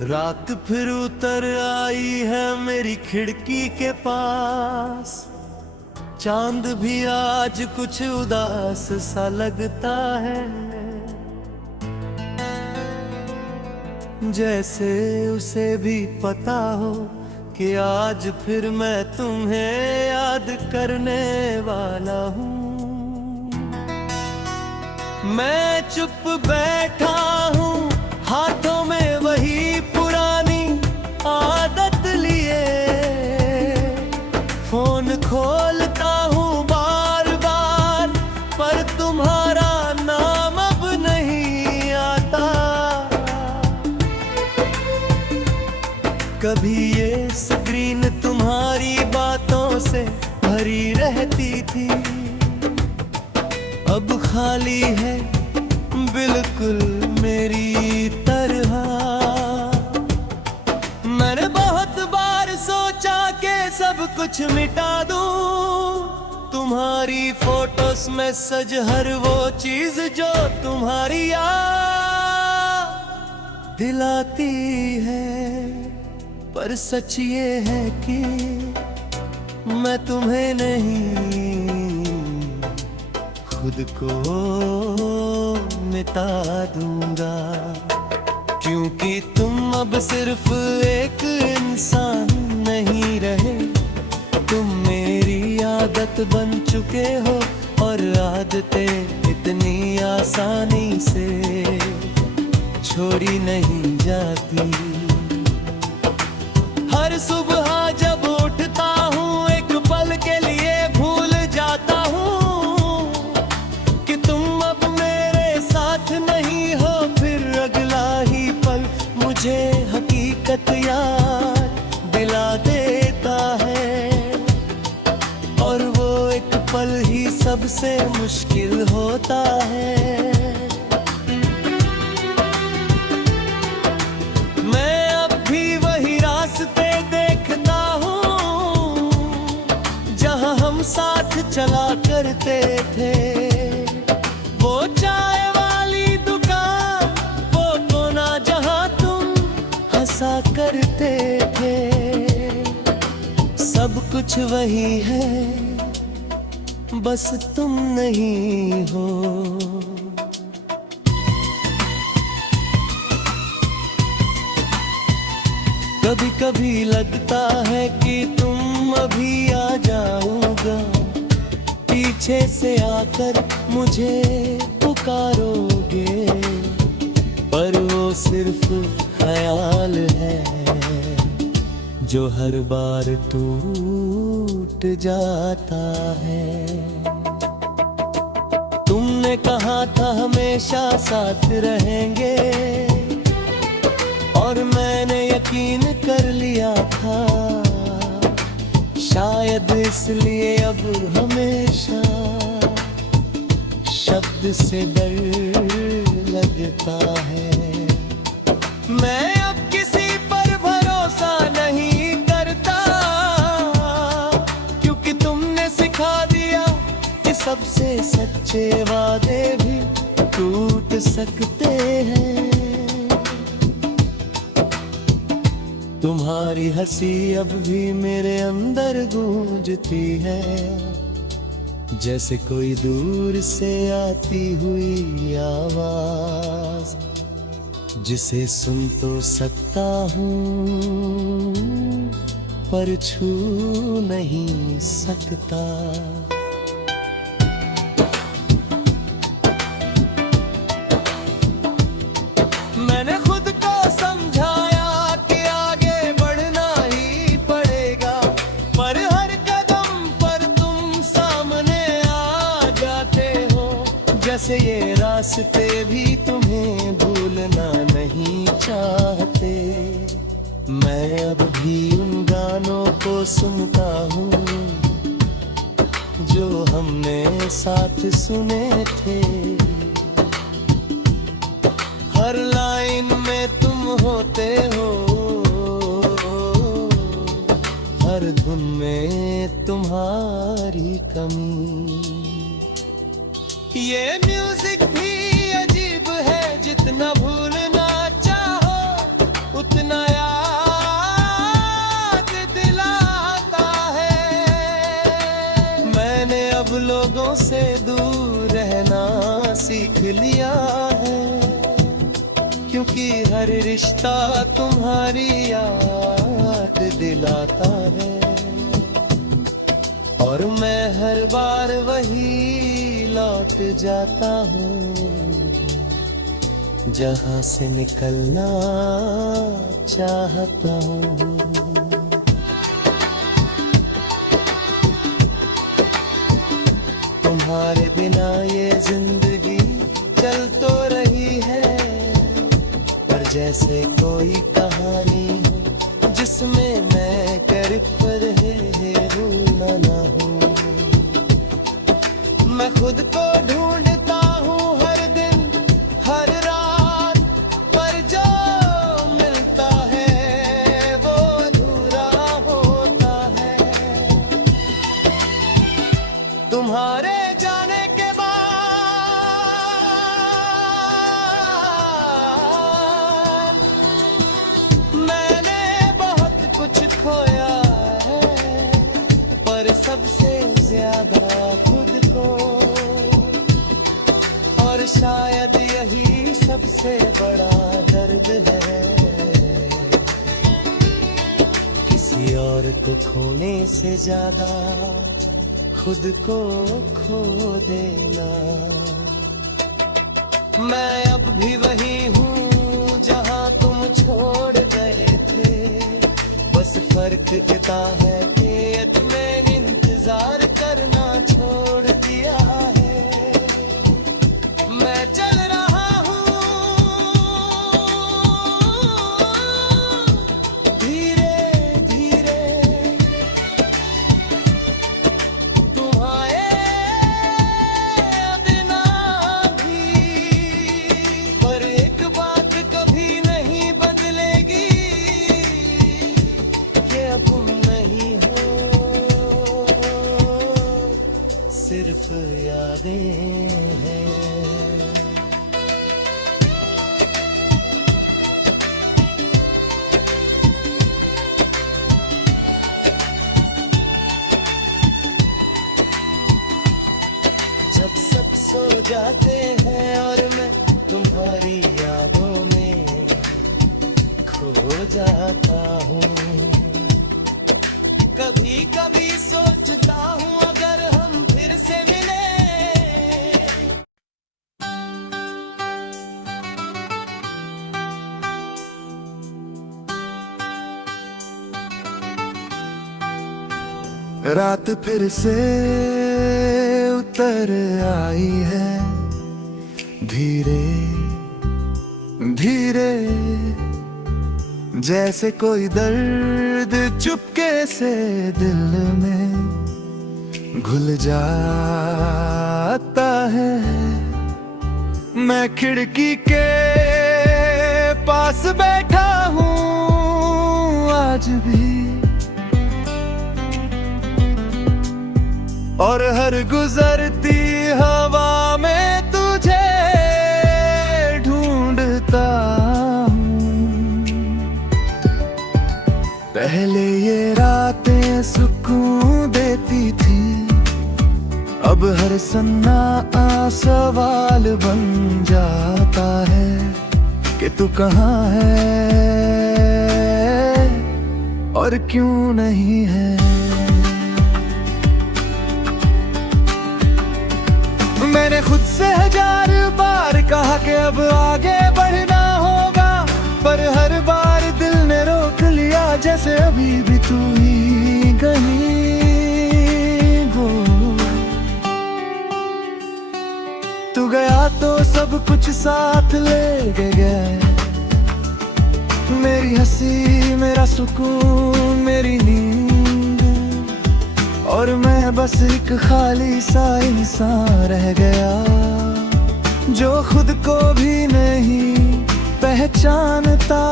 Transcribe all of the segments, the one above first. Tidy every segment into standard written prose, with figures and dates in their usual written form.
रात फिर उतर आई है मेरी खिड़की के पास। चांद भी आज कुछ उदास सा लगता है, जैसे उसे भी पता हो कि आज फिर मैं तुम्हें याद करने वाला हूँ। मैं चुप बैठा हूँ, हाथों में वही पुरानी आदत लिए। फोन खोलता हूँ बार बार, पर तुम्हारा नाम अब नहीं आता। कभी ये स्क्रीन तुम्हारी बातों से भरी रहती थी, अब खाली है बिल्कुल मेरी तरह। मैंने बहुत बार सोचा कि सब कुछ मिटा दूं, तुम्हारी फोटोस में सज हर वो चीज जो तुम्हारी याद दिलाती है। पर सच ये है कि मैं तुम्हें नहीं, खुद को मिटा दूंगा। क्योंकि तुम अब सिर्फ एक इंसान नहीं रहे, तुम मेरी आदत बन चुके हो। और आदतें इतनी आसानी से छोड़ी नहीं जाती। हर सुबह जब उठता हूँ एक पल के लिए भूल जाता हूँ कि तुम अब मेरे साथ नहीं हो। फिर अगला ही पल मुझे हकीकत याद दिला देता है, और वो एक पल ही सबसे मुश्किल होता है। मैं अब भी वही रास्ते देखता हूँ जहाँ हम साथ चला करते थे। वो चाय वाली दुकान, वो कोना जहाँ तुम हंसा करते थे। सब कुछ वही है, बस तुम नहीं हो। कभी कभी लगता है कि तुम अभी आ जाओगे, पीछे से आकर मुझे पुकारोगे। पर वो सिर्फ ख्याल है जो हर बार टूट जाता है। तुमने कहा था हमेशा साथ रहेंगे, और मैंने यकीन कर लिया था। शायद इसलिए अब हमेशा शब्द से डर लगता है। मैं अब किसी पर भरोसा नहीं करता, क्योंकि तुमने सिखा दिया कि सबसे सच्चे वादे भी टूट सकते हैं। तुम्हारी हंसी अब भी मेरे अंदर गूंजती है, जैसे कोई दूर से आती हुई आवाज, जिसे सुन तो सकता हूँ पर छू नहीं सकता। मैंने खुद को समझाया कि आगे बढ़ना ही पड़ेगा, पर हर कदम पर तुम सामने आ जाते हो। जैसे ये रास्ते भी तुम्हें भूलना नहीं चाहते। मैं अब भी उन गानों को सुनता हूँ जो हमने साथ सुने थे। हर लाइन में तुम होते हो, हर धुन में तुम्हारी कमी। ये म्यूजिक भी अजीब है, जितना भूलना चाहो उतना सीख लिया है, क्योंकि हर रिश्ता तुम्हारी याद दिलाता है। और मैं हर बार वही लौट जाता हूँ जहाँ से निकलना चाहता हूँ। तुम्हारे बिना ये जिंदगी चल तो रही है, पर जैसे कोई कहानी हो जिसमें मैं करप रहे भूलना ना हूँ। मैं खुद को ढूंढता हूँ हर दिन हर रात, पर जो मिलता है वो अधूरा होता है। तुम्हारे जाने के बाद मैंने बहुत कुछ खोया है, पर सबसे ज्यादा खुद को। और शायद यही सबसे बड़ा दर्द है, किसी और को खोने से ज्यादा खुद को खो देना। मैं अब भी वही हूँ जहाँ तुम छोड़ गए थे, बस फर्क इतना है कि अब मैंने इंतजार करना छोड़ दिया है। मैं चल रहा हूँ धीरे धीरे तुम्हारे बिना भी, पर एक बात कभी नहीं बदलेगी कि अब तुम नहीं हो, सिर्फ यादें हैं। जब सब सो जाते हैं और मैं तुम्हारी यादों में खो जाता हूँ, कभी कभी सोचता हूँ अगर हम फिर से मिले। रात फिर से उतर आई है, धीरे धीरे जैसे कोई दर्द चुपके से दिल में घुल जाता है। मैं खिड़की के पास बैठा हूँ आज भी, और हर गुजरती हवा में तुझे ढूंढता हूँ। पहले ये रातें सुकून देती थी, अब हर सन्नाटा सवाल बन जाता है कि तू कहाँ है और क्यों नहीं है। मैंने खुद से 1000 बार कहा कि अब आगे बढ़ना होगा, पर हर बार दिल ने रोक लिया, जैसे अभी भी तू ही कहीं हो। तू गया तो सब कुछ साथ ले गए, मेरी हंसी, मेरा सुकून, मेरी नींद, और मैं बस एक खाली सा इंसान रह गया जो खुद को भी नहीं पहचानता।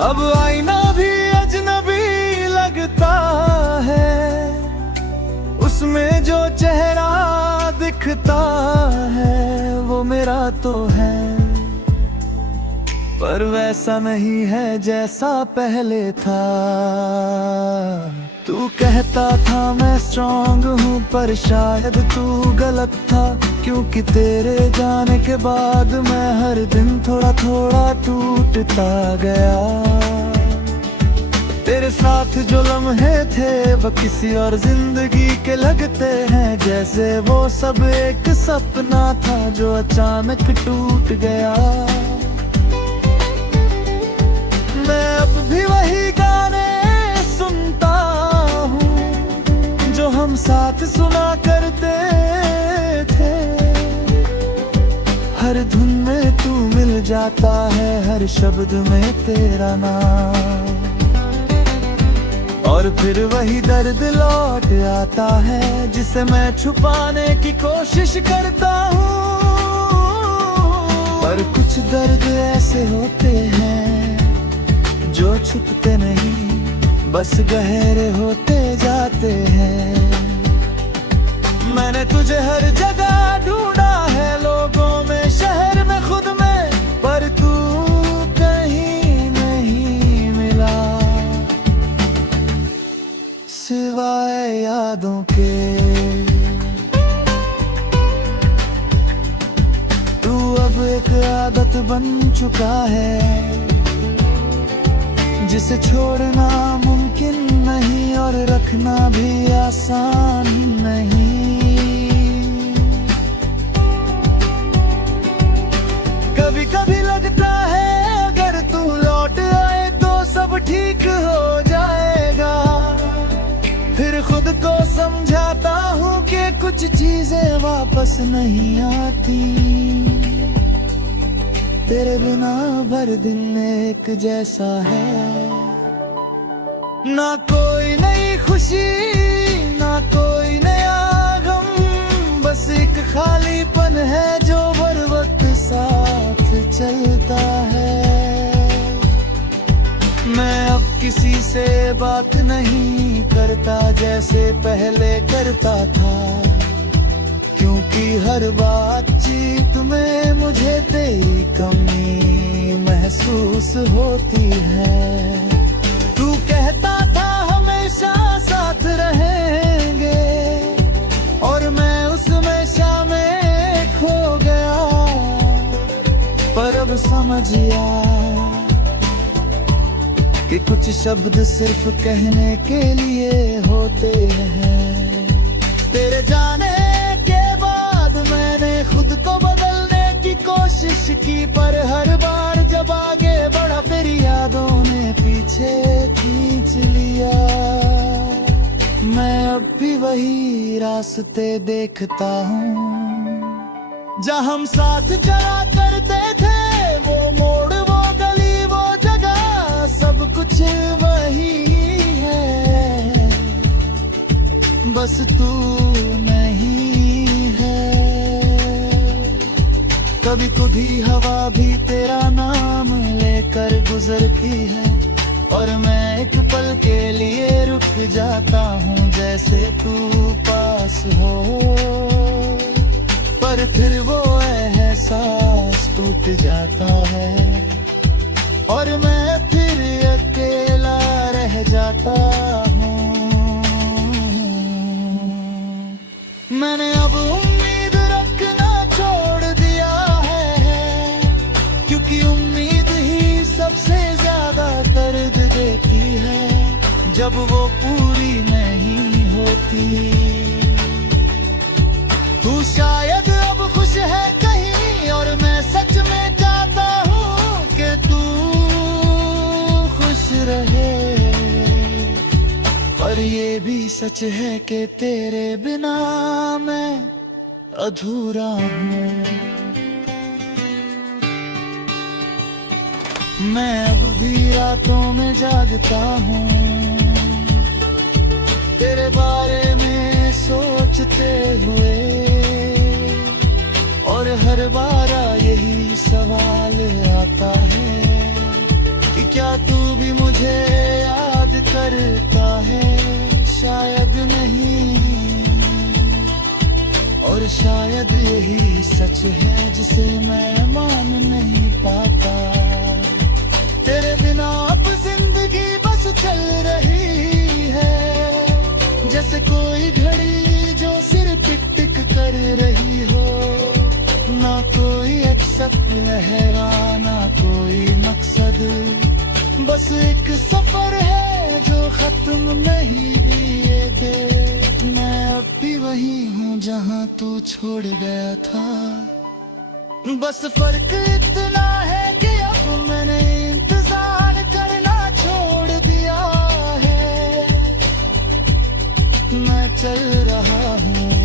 अब आईना भी अजनबी लगता है, उसमें जो चेहरा दिखता है वो मेरा तो है, पर वैसा नहीं है जैसा पहले था। तू कहता था मैं स्ट्रॉन्ग हूँ, पर शायद तू गलत था। क्योंकि तेरे जाने के बाद मैं हर दिन थोड़ा थोड़ा टूटता गया। तेरे साथ जो लम्हे थे वो किसी और जिंदगी के लगते हैं, जैसे वो सब एक सपना था जो अचानक टूट गया। मैं अब भी वही गाने सुनता हूँ जो हम साथ सुना करते थे। हर धुन में तू मिल जाता है, हर शब्द में तेरा नाम, और फिर वही दर्द लौट आता है जिसे मैं छुपाने की कोशिश करता हूँ। पर कुछ दर्द ऐसे होते हैं जो छुपते नहीं, बस गहरे होते जाते हैं। मैंने तुझे हर जगह ढूंढा है, लोगों में, शहर में, खुद में, पर तू कहीं नहीं मिला सिवाय यादों के। तू अब एक आदत बन चुका है जिसे छोड़ना मुमकिन नहीं और रखना भी आसान नहीं। कभी कभी लगता है अगर तू लौट आए तो सब ठीक हो जाएगा। फिर खुद को समझाता हूँ कि कुछ चीजें वापस नहीं आती। तेरे बिना भर दिन एक जैसा है, ना कोई नई खुशी ना कोई नया गम, बस एक खालीपन है जो हर वक्त साथ चलता है। मैं अब किसी से बात नहीं करता जैसे पहले करता था, क्योंकि हर बातचीत में मुझे तेरी कमी महसूस होती है। तू कहता था हमेशा साथ रहेंगे और मैं उस हमेशा में खो गया, पर अब समझ आया कि कुछ शब्द सिर्फ कहने के लिए होते हैं। तेरे जाने के बाद मैंने खुद को बदलने की कोशिश की, पर हर बार जब आगे बढ़ा तेरी यादों ने पीछे खींच लिया। मैं अब भी वही रास्ते देखता हूँ जहाँ हम साथ चला करते थे, वो मोड़, वो गली, वो जगह, सब कुछ वही है, बस तू नहीं है। कभी कभी हवा भी तेरा नाम लेकर गुजरती है और मैं एक पल के लिए रुक जाता हूँ जैसे तू पास हो, पर फिर वो एहसास टूट जाता है और मैं फिर अकेला रह जाता हूँ। मैंने अब उम्मीद रखना छोड़ दिया है, क्योंकि उम्मीद ही सबसे ज्यादा दर्द देती है जब वो पूरी नहीं होती। तू शायद अब खुश है कहीं और मैं सच में चाहता हूँ कि तू खुश रहे, पर ये भी सच है कि तेरे बिना मैं अधूरा हूँ। मैं अब भी रातों में जागता हूँ तेरे बारे में सोचते हुए, और हर बार यही सवाल आता है कि क्या तू भी मुझे याद करता है। शायद नहीं, और शायद यही सच है जिसे मैं मान नहीं पाता। तेरे बिना अब जिंदगी बस चल रही है जैसे कोई घड़ी जो सिर टिक टिक कर रही हो। दिलचस्प लहराना कोई मकसद, बस एक सफर है जो खत्म नहीं ये दे। मैं अब भी वही हूँ जहाँ तू छोड़ गया था, बस फर्क इतना है कि अब मैंने इंतजार करना छोड़ दिया है। मैं चल रहा हूँ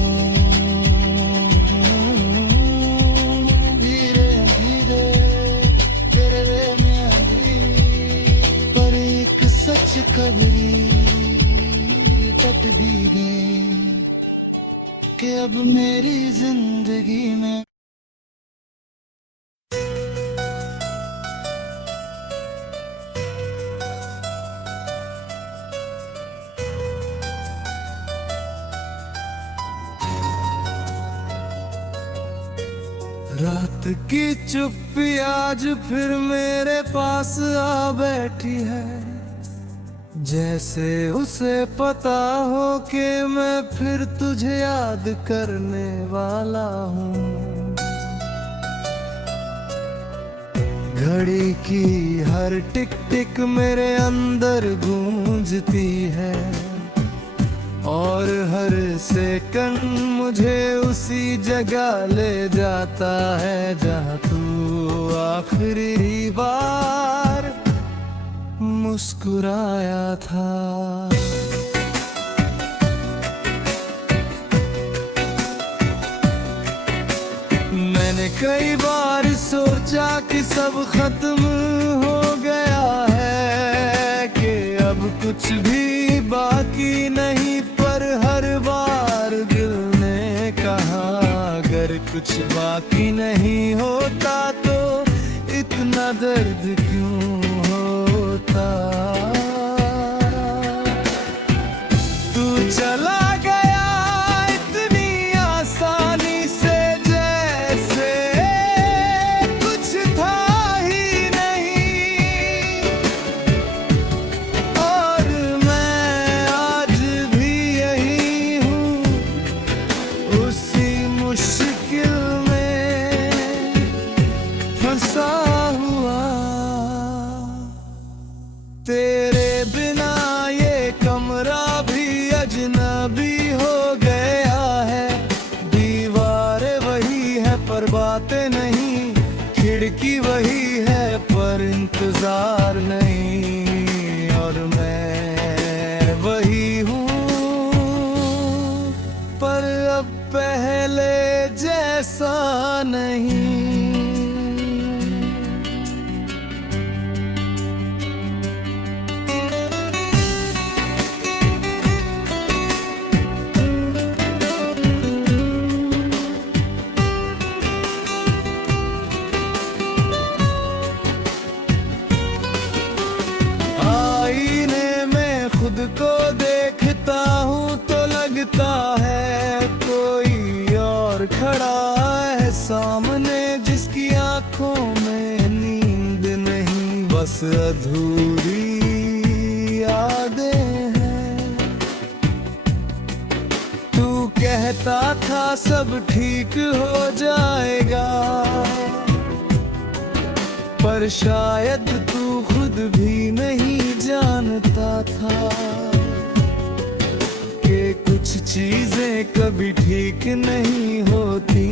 धीरे धीरे तेरे में अभी, पर एक सच कभी टट भी गई कि अब मेरी जिंदगी में रात की चुप्पी आज फिर मेरे पास आ बैठी है, जैसे उसे पता हो कि मैं फिर तुझे याद करने वाला हूँ। घड़ी की हर टिक टिक मेरे अंदर गूंजती है, और हर सेकंड मुझे उसी जगह ले जाता है जहाँ तू आखिरी बार मुस्कुराया था। मैंने कई बार सोचा कि सब खत्म हो गया है, कि अब कुछ भी बाकी नहीं, पर हर बार दिल ने कहा अगर कुछ बाकी नहीं होता तो इतना दर्द क्यों होता। तू चला गया इतनी आसानी से, जैसे कुछ था ही नहीं, और मैं आज भी यही हूँ उसी मुश्किल में फंसा हुआ। तेरे बिना ये कमरा भी अजनबी हो गया है, दीवारें वही है पर बातें नहीं, खिड़की वही है पर इंतजार नहीं, और मैं वही हूँ पर अब पहले जैसा नहीं। खुद को देखता हूँ तो लगता है कोई और खड़ा है सामने, जिसकी आंखों में नींद नहीं, बस अधूरी यादें हैं। तू कहता था सब ठीक हो जाएगा, पर शायद तू खुद भी नहीं जानता था कि कुछ चीजें कभी ठीक नहीं होती,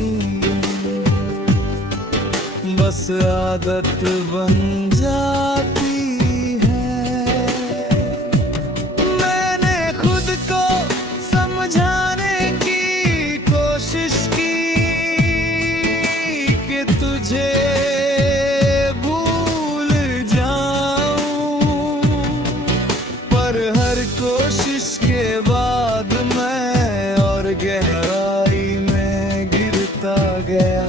बस आदत बन जाती है। मैंने खुद को समझाने की कोशिश की कि तुझे कोशिश के बाद मैं और गहराई में गिरता गया।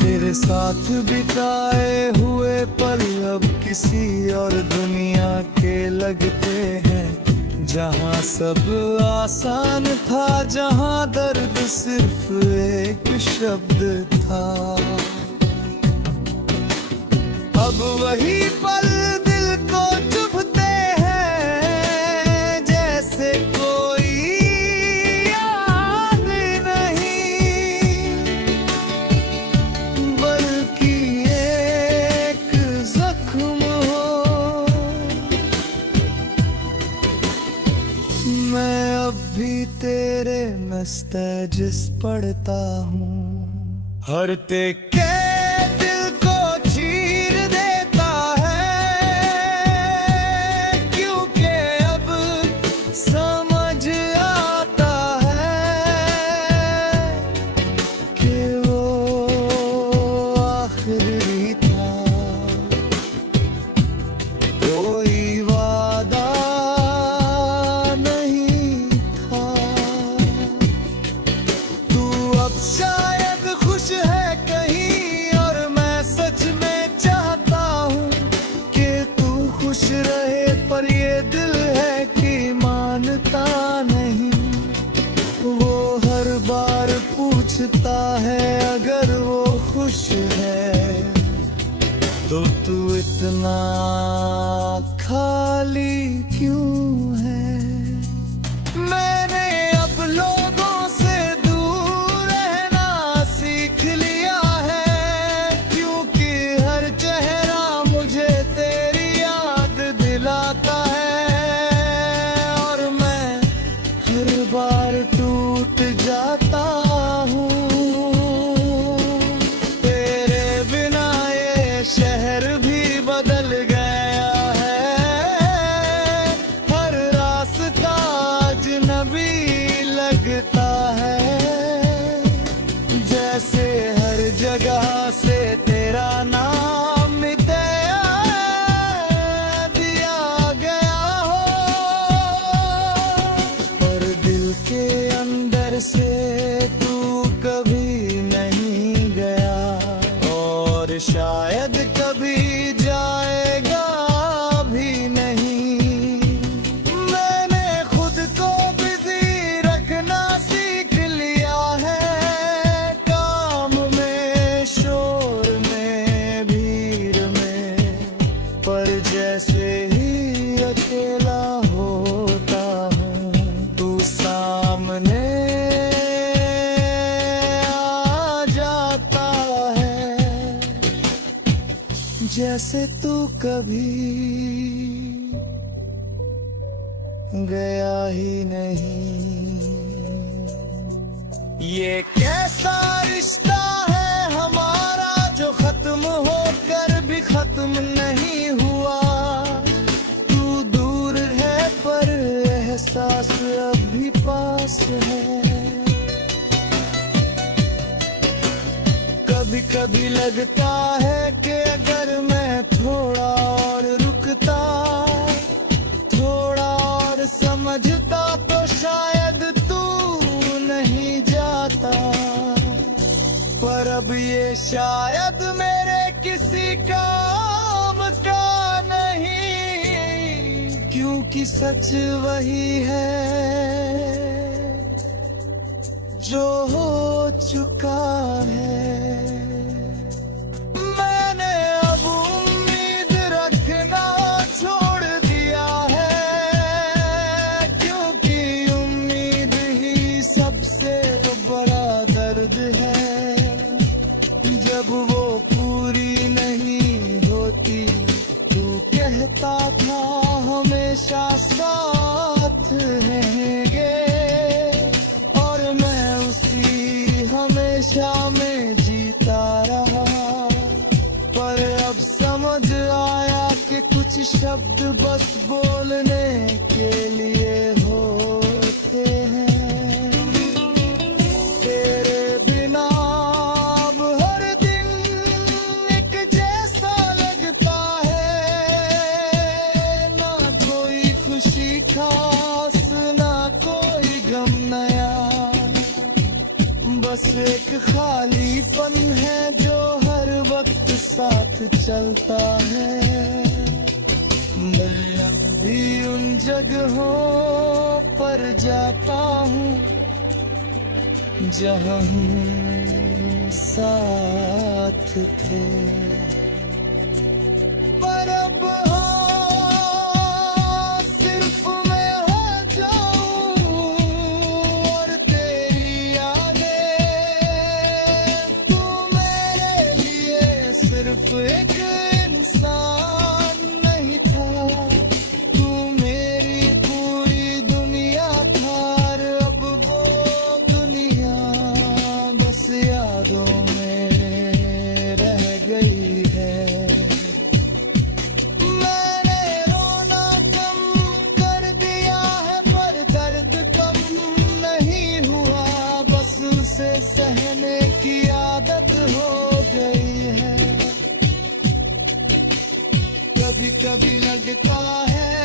तेरे साथ बिताए हुए पल अब किसी और दुनिया के लगते हैं, जहाँ सब आसान था, जहाँ दर्द सिर्फ एक शब्द था। अब वही पल दिल को चुभते हैं, जैसे कोई मैं अब भी तेरे मैसेजेस पढ़ता हूँ, हर के दिल को चीर देता है, क्योंकि अब समझ आता है कि वो आखिरी था, कोई वादा नहीं था। तू अब शायद खुश है कहीं, और मैं सच में चाहता हूँ कि तू खुश रहे, पर ये दिल है कि मानता नहीं। वो हर बार पूछता है अगर वो खुश है, तो तू इतना खाली क्यों है। मैंने अब लोगों से दूर रहना सीख लिया है, क्योंकि हर चेहरा मुझे तेरी याद दिलाता है, और मैं हर बार टूट जाता हूँ। तेरे बिना ये शहर भी बदल गया है, हर रास्ता अजनबी लगता है, जैसे हर जगह से तेरा नाम मिटाया दिया गया हो, पर दिल के अंदर से तू कभी नहीं गया, और शायद कभी जाएगा भी नहीं। मैंने खुद को बिजी रखना सीख लिया है, काम में, शोर में, भीड़ में, पर जैसे ही अकेला होता हूँ, तू सामने आ जाता है, जैसे तू कभी गया ही नहीं। ये कैसा रिश्ता है हमारा, जो खत्म होकर भी खत्म नहीं हुआ। तू दूर है पर एहसास अभी पास है। कभी कभी लगता है कि अगर मैं थोड़ा और रुकता, थोड़ा और समझता, तो शायद तू नहीं जाता, पर अब ये शायद मेरे किसी काम का नहीं, क्योंकि सच वही है जो हो चुका है। मैंने अब उम्मीद रखना छोड़ दिया है, क्योंकि उम्मीद ही सबसे बड़ा दर्द है। जब वो पूरी नहीं होती, तू कहता था हमेशा साथ रहेंगे, और मैं उसी हमेशा में जीता रहा, पर अब समझ आया कि कुछ शब्द बस बोलने के लिए होते हैं। तेरे बिना अब हर दिन एक जैसा लगता है, ना कोई खुशी खास, ना कोई गम नया, बस एक खालीपन है जो हर वक्त साथ चलता है। मैं अब भी उन जगहों पर जाता हूँ जहाँ हम साथ थे, पर अब सिर्फ मैं हो जाऊं, और तेरी यादें, तू मेरे लिए सिर्फ एक इंसान नहीं था, तू मेरी पूरी दुनिया कभी लगता है